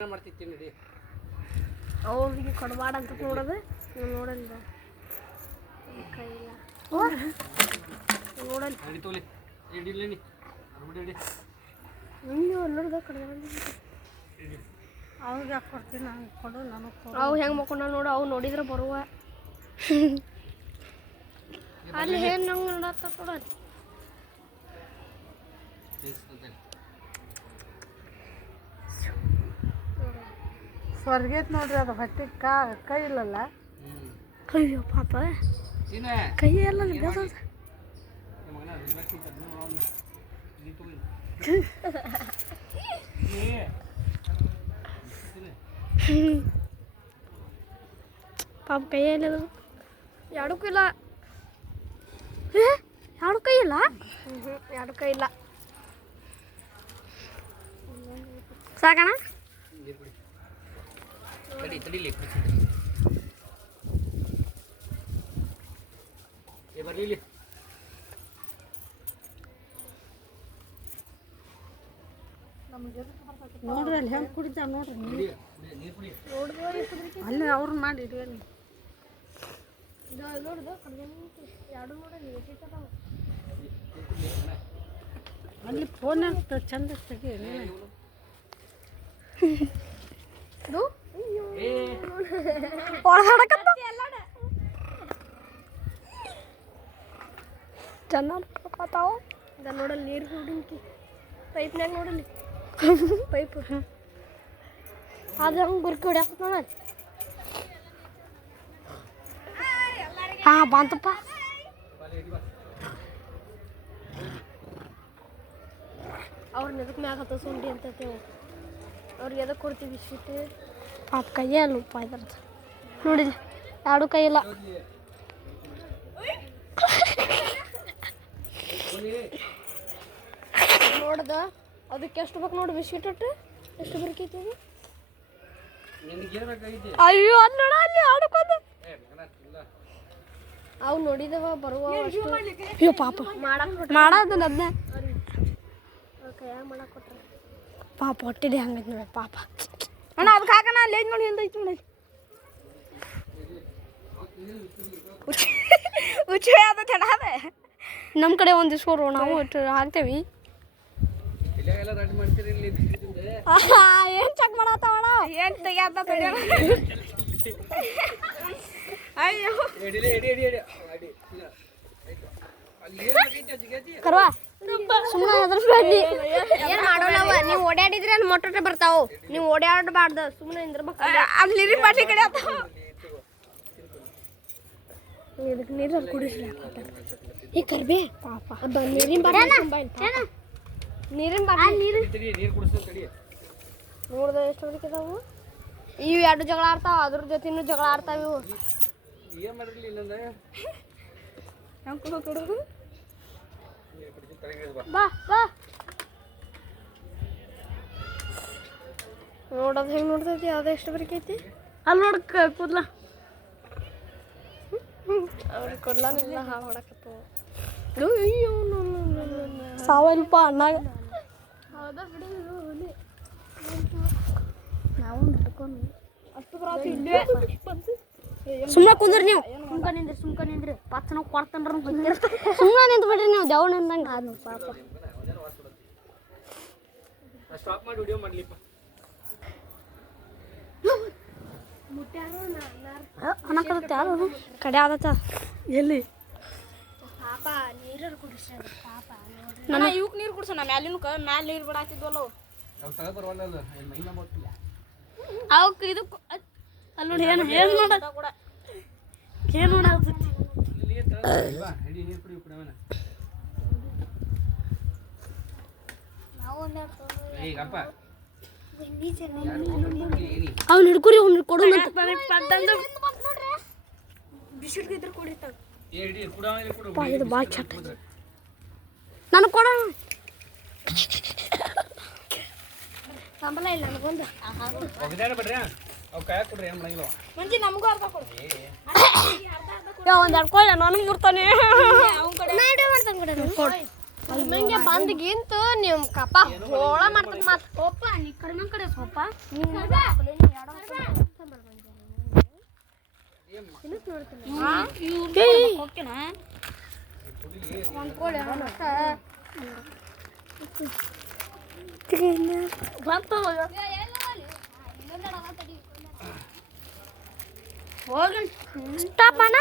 ಮಾಡ್ತಿರ್ತೀನಿ ನೋಡಿ ಅವ್ರಿಗೆ ಕೊಡಬಾಡ ಅಂತ ನೋಡೋದು ನೋಡಲ್ಲ ಕೈಯಿಲ್ಲ ನೋಡಲ್ಲ ಅಡಿ ತೋಲಿ ಎಡಿಲ್ಲ ನೀ ಅರ್ಬಿಡಿ ಎಡಿ ನೀವು ನೋಡ್ದ ಕಡೆ ಅವ್ರಿಗೆ ಯಾಕೆ ಕೊಡ್ತೀನಿ ನಾನು ಕೊಡು ನನಗೆ ಕೊಡು ಅವು ಹೆಂಗೆ ಮಕ್ಕೊಂಡ ನೋಡು ಅವು ನೋಡಿದ್ರೆ ಬರುವ ಅಲ್ಲಿ ಏನು ನಂಗೆ ನೋಡತ್ತ ಕೊಡೋದು ಸ್ವರ್ಗೈತೆ ನೋಡ್ರಿ ಅದು ಹೊಟ್ಟೆ ಕೈ ಇಲ್ಲಲ್ಲ ಅಯ್ಯೋ ಪಾಪ ಕೈ ಎಲ್ಲ ಪಾಪ ಕೈಯಲ್ಲಿ ಎರಡು ಕೈ ಇಲ್ಲ ಎರಡು ಕೈ ಇಲ್ಲ ಎರಡು ಕೈ ಇಲ್ಲ ಸಾಕಣ ತಡಿಲಿ ಬರ್ಲಿ ನೋಡ್ರಿ ಅಲ್ಲಿ ಹೆಂಗೆ ಕುಡಿತಾವ ನೋಡ್ರಿ ಅಲ್ಲಿ ಅವ್ರು ಮಾಡಿ ಇಡುವಲ್ಲಿ ನೋಡ್ದು ಎರಡು ನೋಡಿ ಅಲ್ಲಿ ಫೋನ್ ಚಂದ ತೆಗಿ ಚೆನ್ನಾಗಿ ನೋಡ್ಕೊತಾವ ಈಗ ನೋಡಲ್ಲಿ ನೀರು ಹುಡುಕಿ ಪೈಪ್ನಾಗ ನೋಡಲಿ ಪೈಪ್ ಅದು ಹಂಗೆ ಗುರ್ಕಿ ಹೊಡ್ಯಾಕ ನೋಡಲ್ಲಿ ಹಾಂ ಬಂತಪ್ಪ ಅವ್ರನ್ನ ಎದಕ್ಕೆ ಮ್ಯಾಗ ಹತ್ತ ಸುಂಡಿ ಅಂತೇವೆ ಅವ್ರಿಗೆ ಎದಕ್ಕೆ ಕೊಡ್ತೀವಿ ಸ್ವೀಟ್ ಪಾಪ ಕೈಯೇ ಅಲ್ಲ ಉಪ್ಪ ಇದ್ರದ್ದು ನೋಡಿಲ್ಲ ಎರಡು ಕೈ ಇಲ್ಲ ನೋಡ್ದ ಅದಕ್ಕೆ ಎಷ್ಟು ಬೇಕು ನೋಡಿ ಬಿಸ್ಕಿಟ್ ಒಟ್ಟು ಎಷ್ಟು ಬರ್ಕೈತಿ ಅಯ್ಯೋ ಅದು ನೋಡ ಅಲ್ಲಿ ಆಡ್ಕೊಂಡು ಅವು ನೋಡಿದವ ಬರುವ ಅಯ್ಯೋ ಪಾಪ ಮಾಡೋದನ್ನ ಅದನ್ನ ಕೈಯಾಗ ಮಾಡಕ್ಕೆ ಕೊಟ್ರೆ ಪಾಪ ಹೊಟ್ಟಿದೆ ಹಂಗೈತೆ ನೋಡಿ ಪಾಪ ಅಣ್ಣ ಅದಕ್ಕೆ ಹಾಕೋಣ ಅಲ್ಲಿ ಐದು ನೋಡಿ ಹಿಂದೈತಿ ನೋಡಿ ಹುಚ್ಚು ಅದು ಚೆನ್ನಾದೆ ನಮ್ಮ ಕಡೆ ಒಂದು ಸೋರು ನಾವು ಹಾಕ್ತೇವಿ ಏನು ಚೆಕ್ ಮಾಡತ್ತವಣ ಏನು ತೆಗಿಯತ್ತ ಅಯ್ಯೋ ಕರ್ವಾ ಸುಮ್ಮನೆ ಹೆದರ್ಸ್ಬೇಡಿ ಏನು ಮಾಡೋಲ್ಲವ ನೀವು ಓಡಾಡಿದ್ರೆ ಅಲ್ಲಿ ಮೊಟ್ಟೆ ಬರ್ತಾವು ನೀವು ಓಡಾಡಬಾರ್ದು ಸುಮ್ಮನೆ ನಿಂದಿರ್ಬೇಕು ಅಲ್ಲಿ ನೀರಿನ ಬಾಟ್ಲಿ ಕಡೆ ಆತಾವ ಇದಕ್ಕೆ ನೀರಲ್ಲಿ ಕುಡಿಸ್ಲ ಈ ಕರ್ಬೇ ಪಾಪ ನೀರಿನ ಬಾಟ್ಲಿ ನೀರಿನ ಬಾಟ್ಲಿ ನೀರು ನೋಡ್ದೆ ಎಷ್ಟು ಹೊಡಿದಾವು ಇವು ಎರಡು ಜಗಳ ಆಡ್ತಾವ ಅದ್ರ ಜೊತೆನೂ ಜಗಳ ಆಡ್ತಾವ ಇವು ಬಾ ಬಾ ನೋಡೋದು ಹೆಂಗೆ ನೋಡ್ತೈತಿ ಅದು ಎಷ್ಟು ಬರಕೈತಿ ಅಲ್ಲಿ ನೋಡಕ್ ಕೂದ್ಲ ಅವ್ರಿಗೆ ಕೊಡ್ಲಾನಿಲ್ಲ ಹಾಳು ಹೊಡಕತ್ತು ಅಯ್ಯೋ ಸಾವಲ್ಪ ಅಣ್ಣಾಗ ಹೌದಾ ಬಿಡಿ ನಾವು ನಡ್ಕೊಂಡು ಅಷ್ಟು ಬರಾತಿ ಇಲ್ಲೇ ಸುಮ್ಮನೆ ಕುಂದ್ರಿ ನೀವು ಸುಮ್ಕ ನಿಂದ್ರಿ ಪಚ್ಚ ನಾವು ಕೊಡ್ತನ್ರ ಸುಮ್ಮನೆ ನಿಂತು ಬಿಡ್ರಿ ನೀವು ದೇವ್ರ ನಿಂದಂಗೆ ಆದ್ ನೋಡಿ ಪಾಪ ಸ್ಟಾಪ್ ಮಾಡಿ ವಿಡಿಯೋ ಮಾಡ್ಲಿಪ್ಪ ಅನ್ನಕತ್ತ ಯಾರು ಕಡೆ ಆದತ್ತ ಎಲ್ಲಿ ಪಾಪ ನೀರು ಕುಡಿಸ ಪಾಪ ನನ್ನ ಇವಕ್ಕೆ ನೀರು ಕುಡಿಸೋಣ ಮ್ಯಾಲಿನ ಮ್ಯಾಲೆ ನೀರು ಬಿಡಾತಿದ್ವಲ್ಲ ಅವಕ್ಕೆ ಇದು ಅಲ್ಲಿ ನೋಡಿ ಏನು ಏನು ನೋಡ ಏನು ನೋಡತ್ತೈತಿ ಅವ್ನು ಹಿಡ್ಕೊರಿ ಅವ್ನು ಕೊಡು ಬಿಸಿಲು ಇದ್ರೆ ಕುಡಿತಾವ ಇದು ಭಾಳ ಚಟ್ಟ ನನಗೆ ಕೊಡ ಸಂಬಳ ಇಲ್ಲ ನನಗೊಂದು ಮಂಜಿ ನಮಗೂ ಅರ್ಧ ಕೊಡು ಒಂದು ಅಡ್ಕೊಳ್ಳ ನನಗೆ ಮುರ್ತಾನೆ ಮಾಡ್ತಾನೆ ಕೊಡ ಅಲ್ಮಂಗೆ ಬಂದ್ಗಿಂತ ನೀವು ಕಪ್ಪ ಹೋಳ ಮಾಡ್ತದ ಮಾತು ಸೋಪ ನೀ ಕಡಿಮೆ ಕಡೆ ಸೋಪ ಸ್ಟಾಪ್ ಅಣ್ಣ